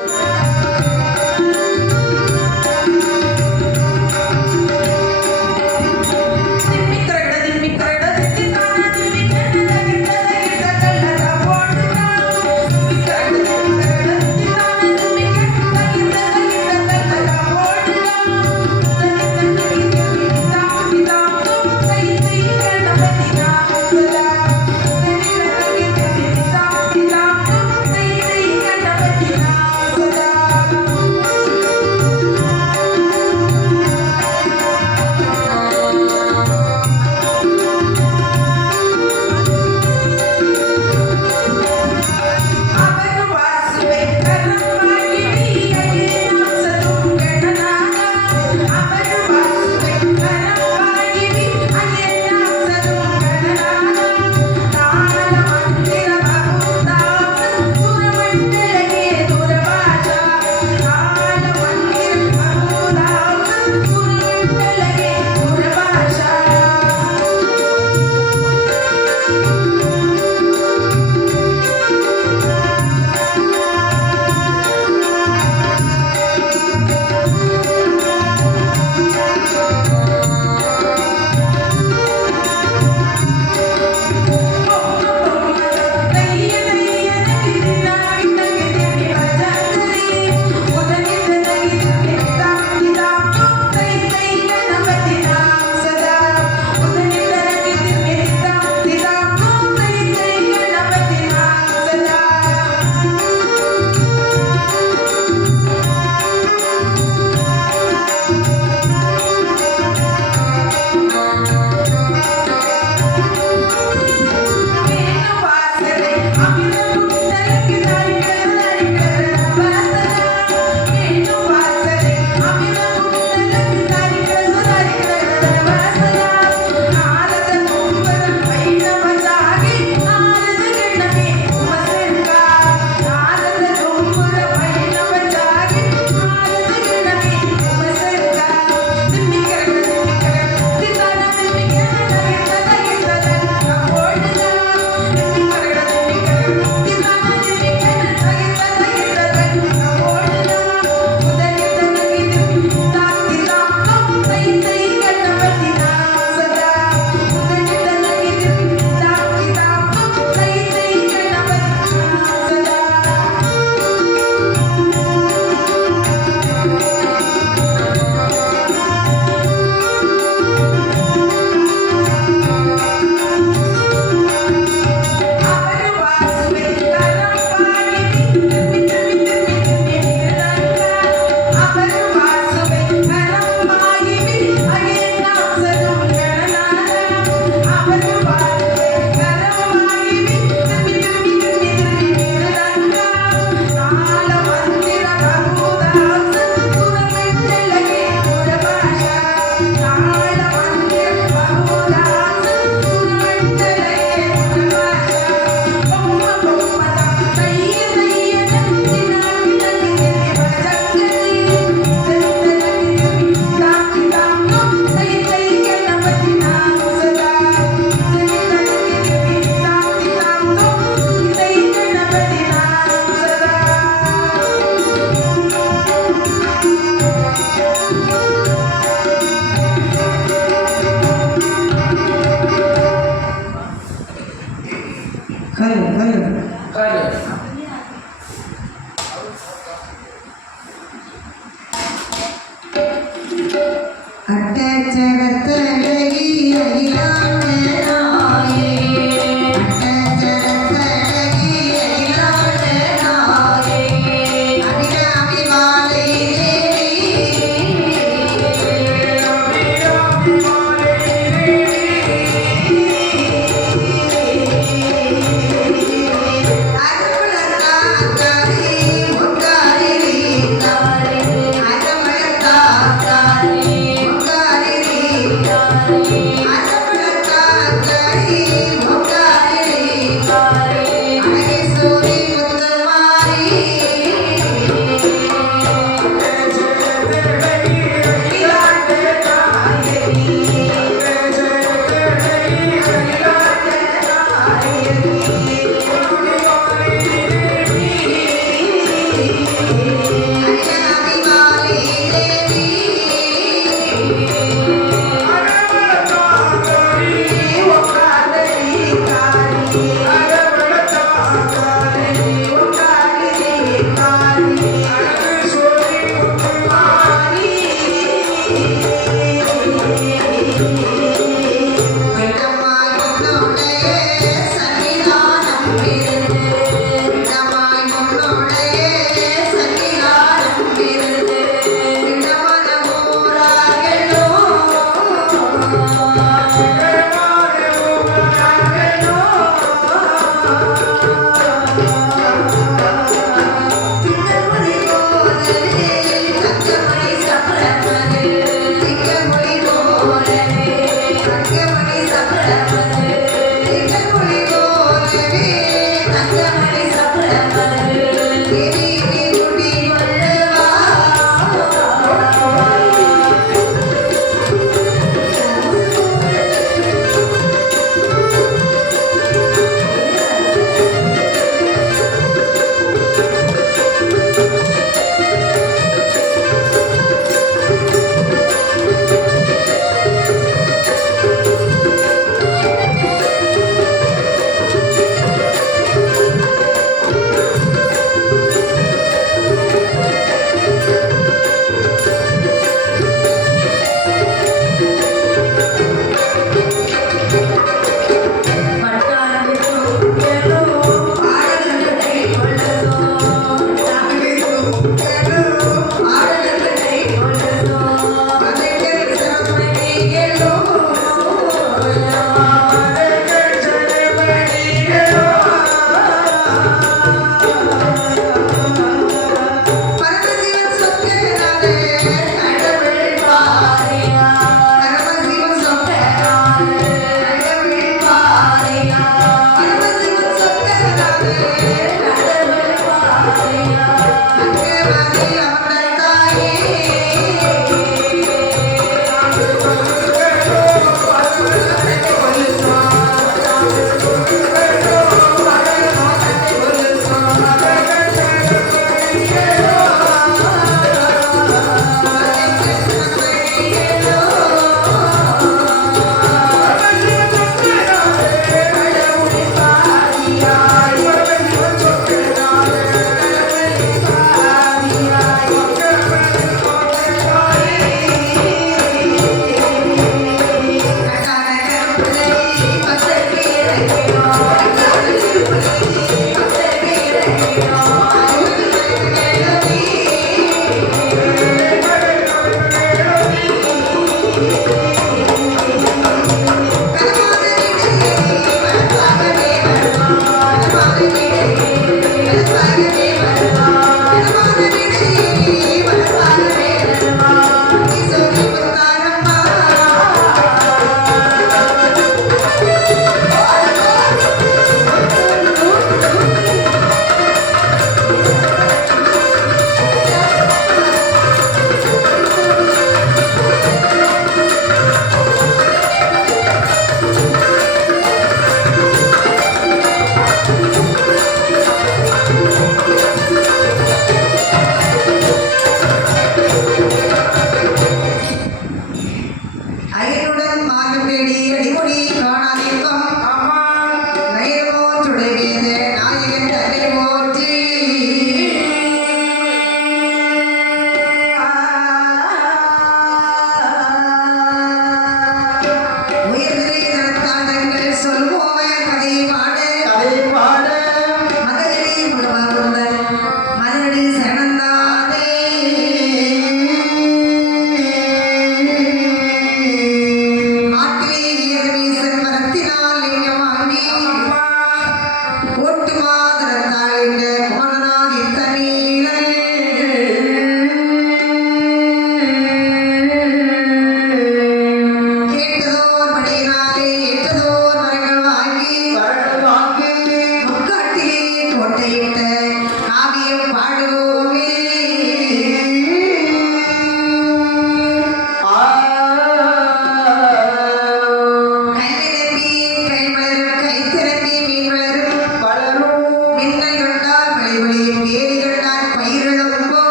I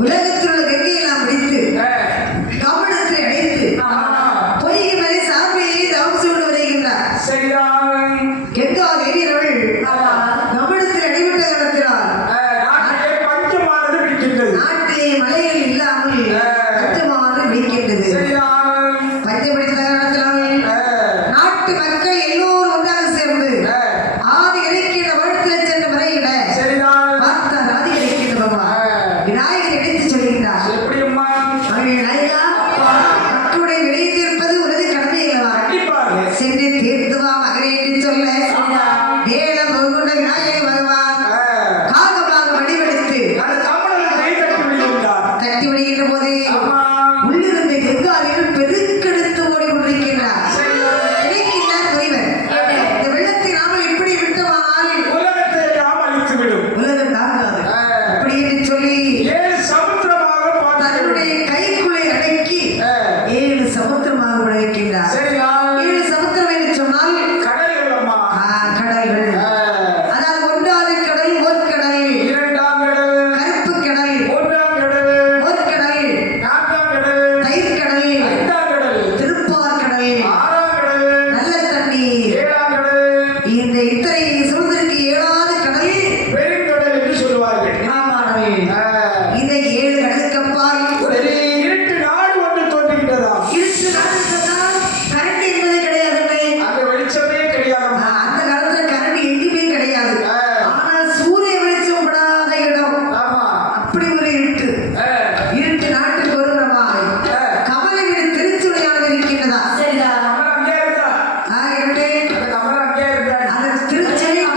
உலகத்தில் உள்ள கங்கையெல்லாம் பிடித்து கமலத்தில் அடைத்து பொய்கை மேலே சாமியை தவம் செய்து வருகின்றார். கங்கா தேவி அவள் கமலத்தில் அடைபட்ட காலத்தினால் நாட்டிலே மலைகள் இல்லாமல் பஞ்சமானது விடுக்கின்றது. பஞ்சம் பிடித்த காலத்தினால் நாட்டு மக்கள் எல்லோரும் ஒன்றாக சேர்ந்து ஆதி இறைக்கின்ற வாழ்த்தில் சென்ற முறையிட பார்த்தார். ஆதி இறைக்கின்ற பகவான் விநாயகர் எடுத்து சொல்கின்றார். விநாயகா, மக்களுடைய வினை தீர்ப்பது உனது கடமை அல்லவா? சென்று தீர்த்துவா மகனே என்று சொல்ல வேடம் கொண்ட விநாயக பகவான் காகமாக வடிவெடுத்து தட்டி விடுகின்ற போதே உள்ளிருந்த கங்காரிகள் பெருக்கெடுத்து ஓடிக்கொண்டிருக்கின்றார். கிடைக்கின்றார் துறைவர். இந்த வெள்ளத்தை நாம இப்படி விட்டோமானால் உலகம் தாங்காது அப்படி என்று சொல்லி தன்னுடைய கைக்குள்ளே அடக்கி 7 சமுத்திரமாக உடைக்கின்றார். 7 சமுத்திரம் என்று சொன்னால் கடல்கள். அதாவது 1வது கடல் ஓர்கடல், 2 கருப்பு கடல், 3 ஓர்கடல், 4 தயிர்கடல், 5 திருப்பார் கடல், 6 நல்ல தண்ணீர். இந்த இத்தனை சமுத்திரத்துக்கு 7வது கடல் பெருங்கடல் என்று சொல்வார்கள். இந்த 7 கடலுக்கு அப்பால் இருட்டு நாடு ஒன்று தோன்றுகின்றதாம். இருட்டு நாடு சொன்னால் கரண்ட் என்பதே கிடையாது. அந்த வெளிச்சமே கிடையாது. அந்த காலத்துல கரண்ட் எங்குமே கிடையாது. ஆனால் சூரிய வெளிச்சம் படாத இடம். அப்படி ஒரு இருட்டு. இருட்டு நாட்டுக்கு ஒருவரமாய் கமலகிரி திருச்சுவையானது இருக்கின்றதா? அந்த திருச்சுவை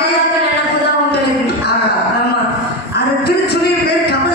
அந்த திருச்சுவையின் பேர் கமல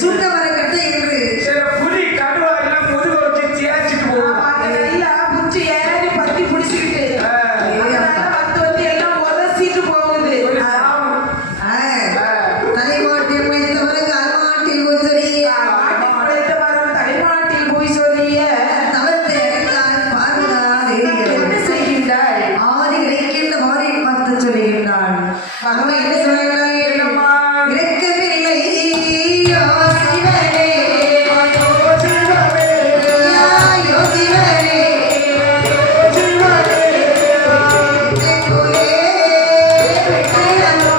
சுண்ட மரக்கட்டை என்று சில புலி கடுவா எல்லாம் முதுக வச்சு தேய்ச்சிட்டு போகும். அந்த கையில புடிச்சு ஏறி பத்தி புடிச்சுக்கிட்டு வந்து எல்லாம் உதச்சிட்டு போகுது. ஒரு பாவம். தலைமாட்டில் வைத்தவருக்கு அல்மாட்டில் ஊசரிய மாட்டி படைத்த மரம் தலைமாட்டில் போய் சொல்லிய தவத்தை அடைந்தார் பார்வதாதே என்ன செய்கின்றாள்? ஆதி இறைக்கின்ற மாறி பார்த்து சொல்லுகின்றான். அவன் என்ன சொல்லுகிறான்? என்னம்மா? இறக்கவில்லை யோசிவரே, சிவமே, யோசிவரே, சிவமே, இறைக்குலே வெற்றியல்லோ.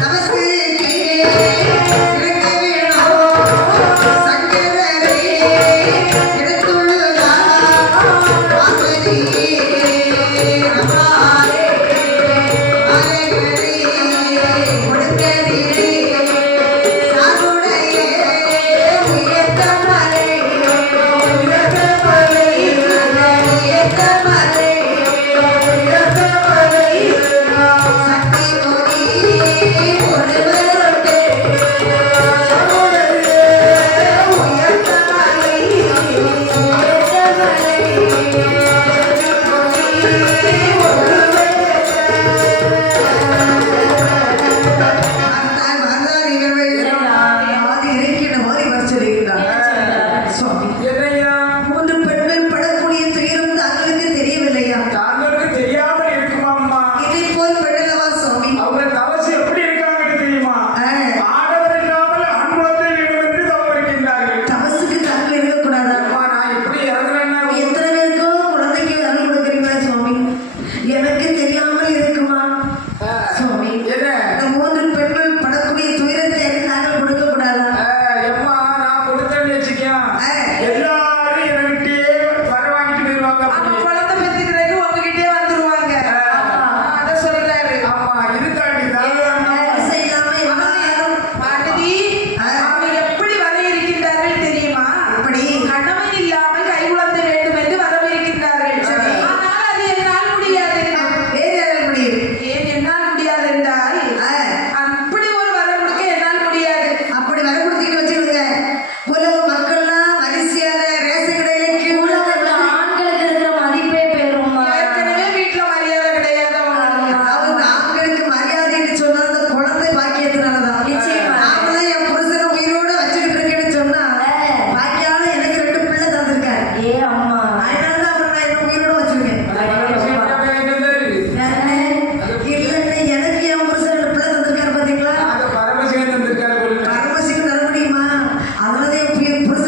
நமஸ்தே இறக்கவில்லோ சங்கரரே, இடத்துள்ளதா பார்வதியே ரமாரே, அலைகளே கொடுக்கதிரே சாகுடைய உயர்த்தமலை, உயர்த்தமலை, உயர்த்தமலை, உயர்த்தமலை, சக்தி கொடி ஒருவருண்டே, சாகுடைய உயர்த்தமலை, உயர்த்தமலை, என்னையா? மூன்று பெண்கள் படக்கூடிய துயரம் தாங்களுக்கு தெரியவில்லையா? தாங்களுக்கு தெரியாமல் இருக்குமாம்மா? இதைப் போல் பெண்ணல்லவா சுவாமி? அவங்க தவசு எப்படி இருக்காங்கன்னு தெரியுமா? ஆ, ஆடவர் இல்லாமல் ஆண் குழந்தை வேண்டும் என்று தவம் இருக்கின்றார்கள். தபசுக்கு தாங்கள் இருக்கக்கூடாதா? அம்மா, நான் எப்படி இறங்குறேன்னா எத்தனை பேருக்கோ குழந்தைக்கு அருள் கொடுக்குறீங்களா சுவாமி? எனக்கு தெரியாமல் இருக்குமா சுவாமி? என்ன? இந்த மூன்று பெண்கள் படக்கூடிய துயரத்தை நாங்கள் கொடுக்க கூடாதா? எம்மா, நான் கொடுத்தேன்னு வச்சுக்கோ, ஆ. எல்லாரும் என்கிட்டயே வர வாங்கிட்டு போயிருவாங்க. அப்ப குழந்தை பெத்துக்கிறதுக்கு உங்ககிட்டயே வந்துருவாங்க. அத சொல்றாரு. ஆமா, இதுக்காண்டிதான் வரிசை இல்லாம எல்லாரும் பார்வதி, அவங்க எப்படி வர இருக்கின்றார்கள் தெரியுமா? அப்படி கணவன் இல்லாமல் கைகுழந்தை வேண்டும் என்று வரவிருக்கின்றார்கள். சரி. ஆனால் அது என்னால் முடியாது. வேறு யாரால் முடியும்? ஏன் என்னால் முடியாது என்றால் ஆ, அப்படி ஒரு வரம் கொடுக்க என்னால் முடியாது. அப்படி வர கொடுத்துட்டு வச்சிருங்க. உலக மக்கள்லாம் வரிசையாக ரேஷன் கடையில queueல வந்து ஆண்களுக்கு இருக்கிற மதிப்பே பெறுமா? ஏற்கனவே வீட்டுல மரியாதை கிடையாது அவங்களுக்கு. அதாவது ஆண்களுக்கு மரியாதைன்னு சொன்னா அந்த குழந்தை பாக்கியத்தினாலதான். நிச்சயமா. நாமளே என் புருஷனை உயிரோட வச்சுக்கிட்டு இருக்கேன்னு சொன்னா பாக்கியால எனக்கு 2 பிள்ளை தந்திருக்காரு. ஏ அம்மா, அதனாலதான் அப்புறம் நான் என்ன உயிரோட வச்சிருக்கேன். இல்லைன்னு எனக்கு என் புருஷன் 2 பிள்ளை தந்திருக்காரு பாத்தீங்களா? பரமசிவன் வந்திருக்காரு. பரமசிவம் தர முடியுமா? அதனால என் புருஷன்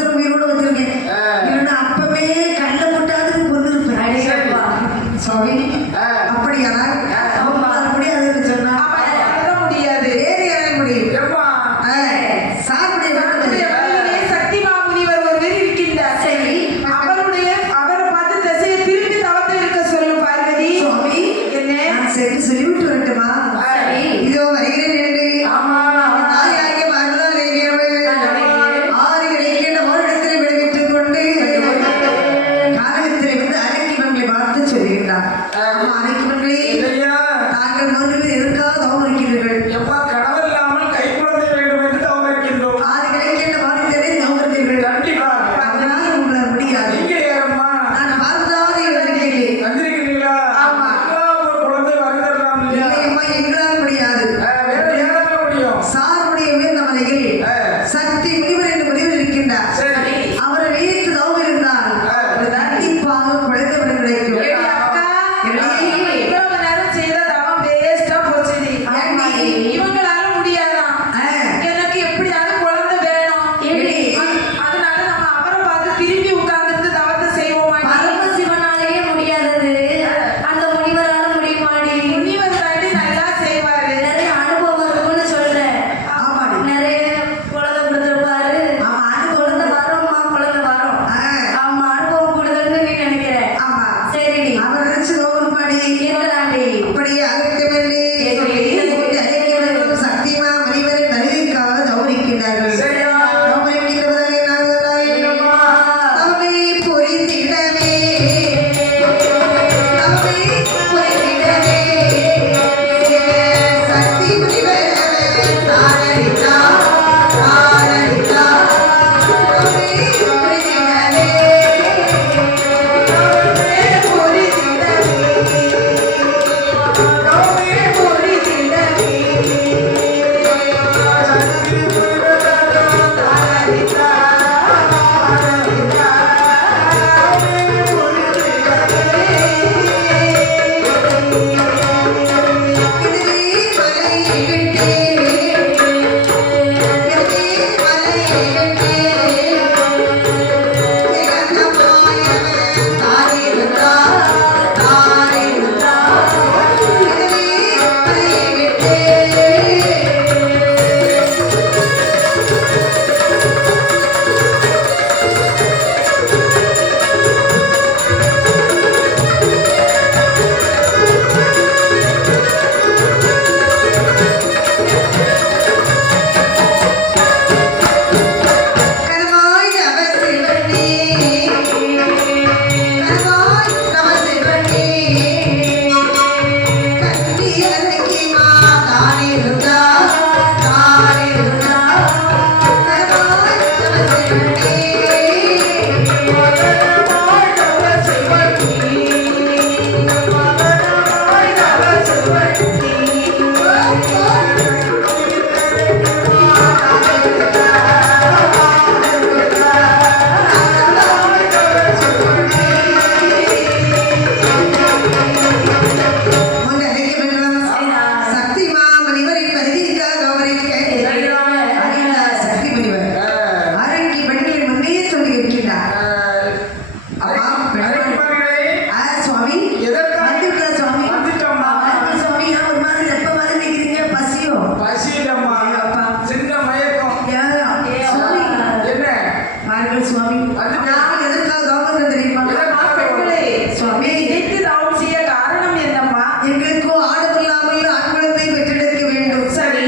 இருக்கிறார்கள் சுவாமி. நாங்கள் எதற்காக தவம் தெரியுமா? அம்மா பெண்களே, சுவாமி, நினைத்து தவம் செய்ய காரணம் என்னம்மா? எங்களுக்கோ ஆடமில்லாமல் ஆண் குழந்தை பெற்றெடுக்க வேண்டும். சரி,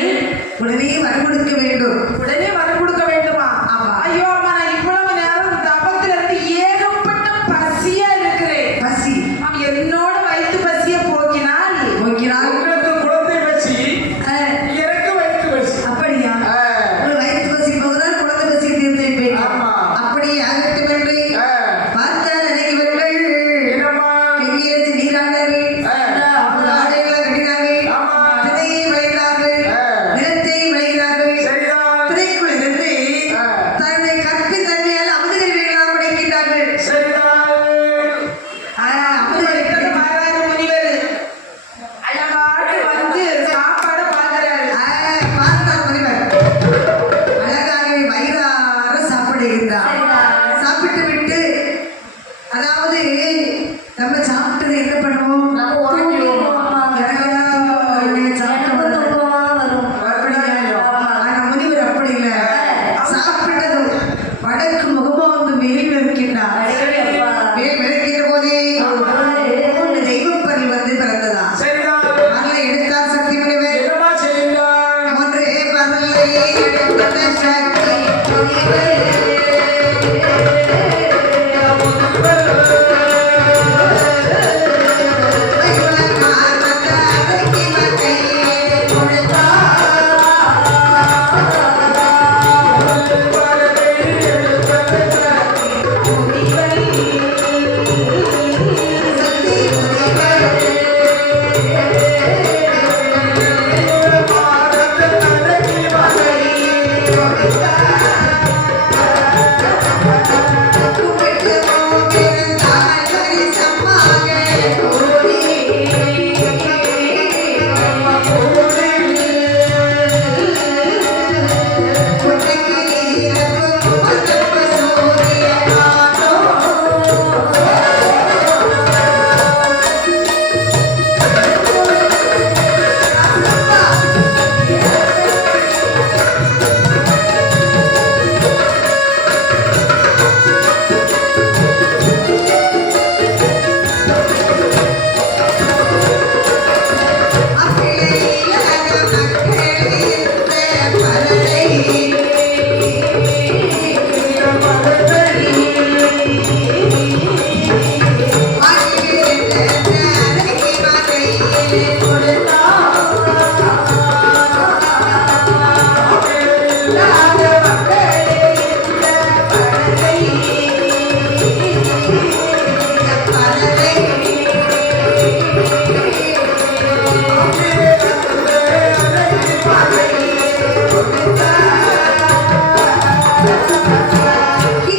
உடனே வரம் கொடுக்க வேண்டும். உடனே வரம் கொடுக்க வேண்டுமா? ஆமா. ஐயோ அம்மா, நான் இவ்வளவு நேரம் தவத்துல இருந்து ஏகப்பட்ட பசியா இருக்கிறேன். பசி என்னோட வயிற்று பசிய போக்கினால் போக்கிறாள். உங்களுக்கு குழந்தை வச்சு எனக்கு வைத்து வச்சு அப்படியா? ஒரு வயிற்று பசி போகிறால் குழந்தை பசி தீர்த்து வைப்பேன். ஆமா. அப்படியே ஆகட்டும் என்று பார்த்தால் நினைக்கிறவர்கள் என்னம்மா கையிலிருந்து நீராடினார்கள். ஒரு ஆடைகளை கட்டினார்கள். ஆமா. திரையை விளைகிறார்கள். நிலத்தை விளைகிறார்கள். சரிதான் திரைக்குள் இருந்து தன்னை கற்பி தன்மையால் அமுதுகள் வேளாண் படைக்கின்றார்கள். சரிதான் அமுதவெட்டது மாறாத முனிவர் அழகாட்டு வந்து சாப்பாட பாக்குறாரு. பார்த்தார் முனிவர். அழகாகவே வயிறார சாப்பிடுகின்றார். சாப்பிட்டு விட்டு, அதாவது நம்ம சாப்பிட்டது என்ன பண்ணுவோம்? நம்ம உறங்கிடுவோம். ஆனா முனிவர் அப்படி இல்ல. சாப்பிட்டதும் வடக்கு முகமா வந்து மேல் இருக்கின்றார். மேல் விளக்கின்ற போதே மூன்று தெய்வப்பல் வந்து பிறந்ததா. சரிதான் பல்லை எடுத்தார் சக்தி முனிவர். என்னம்மா செய்யுங்க ஒன்றே பல்லை எடுத்த சக்தி முனிவர். வைகுலகார் வந்த அதற்கு மகையை கொடுத்தார். சக்தி முனிவர். கும்பிட்டு போகிருந்தால் பரிசமாக கூடி. குட்டைக்கு நீரக்கும் மதப்பு சூரியனானோ.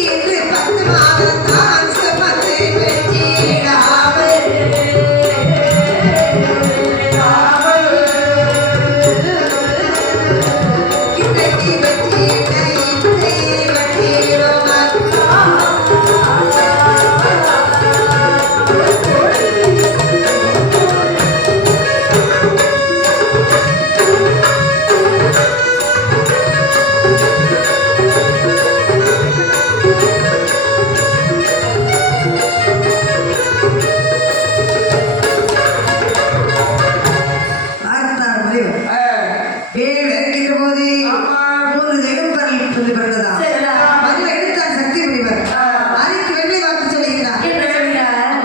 இன்று 10 மாதம் தான் சுமந்து பெற்றிடாமல். இன்றைக்கு வெற்றியிட்ட இன்றை வெற்றியிடும் அக்கா. பார்த்தார் முனிவர். வேல் இறக்கின்ற போதே மூன்று தெய்வப்பல் வந்து பிறந்ததா. பல்லை எடுத்தார் சக்தி முனிவர். அரைக்கு வெள்ளை வாக்கு சொல்லுகிறார்.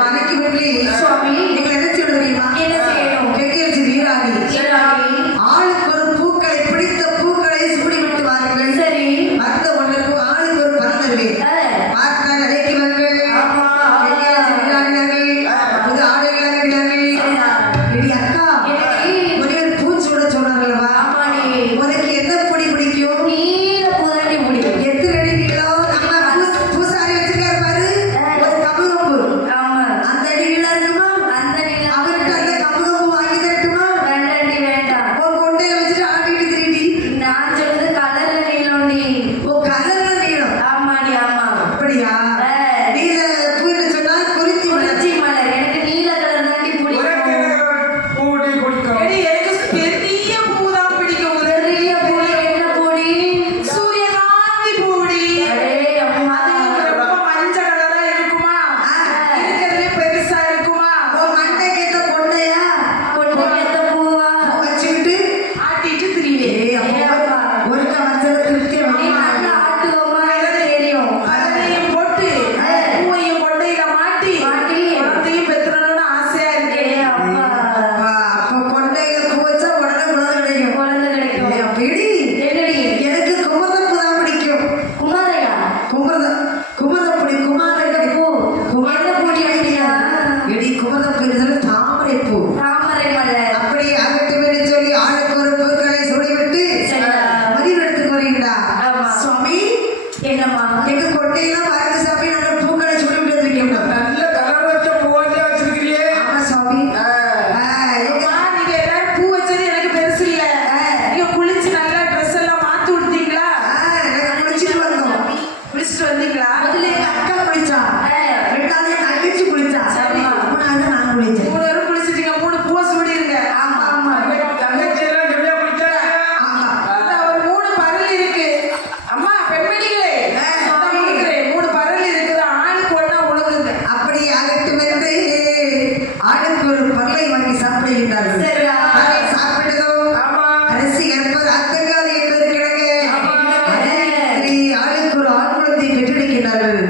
அரைக்கு வெள்ளை நீங்கள் என்ன செய்ய தெரியுமா? கெக்கிரிச்சி நீராடி ஆளுக்கு ஒரு பூக்களை பிடித்த பூக்களை சூடிவிட்டு வாருங்கள். அந்த ஒன்றுக்கும் ஆளுக்கு ஒரு பலன் தருவேன். பார்த்தார் அழைக்கிறவர்கள். கெக்கிரிச்சி நீராடினார்கள். புது ஆடைகள் அணிந்தார்கள். எடி அக்கா, முனிவர் பூச்சூட சொன்னார்களவா? உனக்கு எந்த பொடி பிடிக்கும்? எத்தனை அடி நீளம்? நம்ம பூசாரி வச்சிருக்காரு பாரு, ஒரு கமுகம்பு. அந்த அடி நீளம் இருக்குமா? அவர்கிட்ட அந்த கமுகம்பு வாங்கி தரட்டுமா? உன் கொண்டையில வச்சுட்டு ஆட்டிட்டு திருடி. உன் கலர்ல நீளம். அப்படியா? நீல பூன்னு சொன்னால் குறிச்சி மலர். உனக்கு பூடி பிடிக்கும் எடி, எனக்கு பெரிய பூதான் பிடிக்கும். சூரியகாந்தி பூடி. அது எப்படியெல்லாம் பாருங்க சாமி, நல்ல பூக்களை சொல்லிட்டு வந்திருக்கீங்க. நல்ல கலர் வச்ச பூவாச்சா வச்சிருக்கிறியே. ஆமா சாமி. ஆ. எங்க அம்மா, நீங்க எல்லாரும் பூ வச்சது எனக்கு பெருசு இல்ல. நீங்க குளிச்சு நல்லா ட்ரெஸ் எல்லாம் மாத்தி விட்டீங்களா? நாங்க குளிச்சுட்டு வந்தோம். குளிச்சுட்டு வந்தீங்களா? முதல்ல எங்க அக்கா குளிச்சா, ரெண்டாவது என் தங்கச்சி குளிச்சா, மூணாவது நான் குளிச்சேன். 3 பேரும் குளிச்சிட்டீங்க. 3 பூவை சூடிருங்க. ஆமா ஆமா தங்கச்சி எல்லாம் சொல்லியா குளிச்சாங்க. ஆமா. இந்த ஒரு 3 பரல் இருக்கு. அம்மா பெண்மணிகளே, நான் கொடுக்குறேன். 3 பரல் இருக்குது. ஆளுக்கு ஒண்ணா ஒழுங்குங்க. அப்படி ஆகட்டும் என்று ஆளுக்கு ஒரு பல்லை வாங்கி சாப்பிடுகின்றார்கள். சரிடா. அதை சாப்பிட்டதும் ஆமா. அரிசி கற்பது அத்தங்காது என்பது கிடங்க. ஆமா. அதே மாதிரி ஆளுக்கு ஒரு ஆண் குழந்தை பெற்றெடுக்கின்றார்கள்.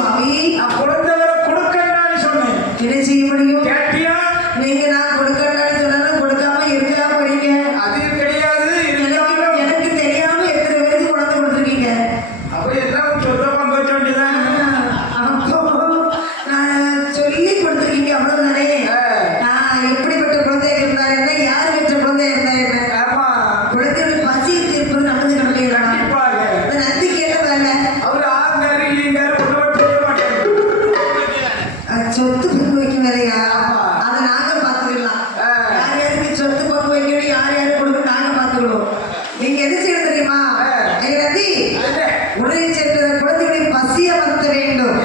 சுவாமி நான் குழந்தைகளை கொடுக்கண்டான்னு சொன்னேன். என்ன செய்ய முடியும்? கேட்டியா? நீங்க நான் கொடுக்கணும்னு சொன்னாலும் கொடுக்காம இருக்காம போறீங்க. அது கிடையாது. இருந்தாலும் எனக்கு தெரியாம எத்தனை பேருக்கு குழந்தை கொடுத்துருக்கீங்க. அப்ப எல்லாம் சொந்த பங்கு வச்ச வேண்டியதான். அப்போ நான் சொல்லி கொடுத்துருக்கீங்க அவ்வளவுதானே. நான் எப்படிப்பட்ட குழந்தை இருந்தா என்ன, யார் பெற்ற குழந்தை இருந்தா என்ன, ஆமா, குழந்தைகள் பசியை தீர்ப்பது நமது கடமைகளா? கண்டிப்பாக. இந்த நந்திக்கு என்ன வேலை? அவரு ஆங்காரு ஈங்காரு ஒண்ணுமே செய்ய மாட்டாங்க. சொத்து பங்கு வைக்கும் வேலையா? ஆமா. அதை நாங்க பாத்துக்கலாம். ஆ. யார் யாருக்கு சொத்து பங்கு வைக்கணும், யார் யாருக்கு கொடுக்கணும் நாங்க பாத்துக்கிடுவோம். நீங்க எது செய்யணும் தெரியுமா? ஆ. ஏய் நந்தி, என்ன? உடனே சென்ற குழந்தைகளை பசிய வருத்த வேண்டும்.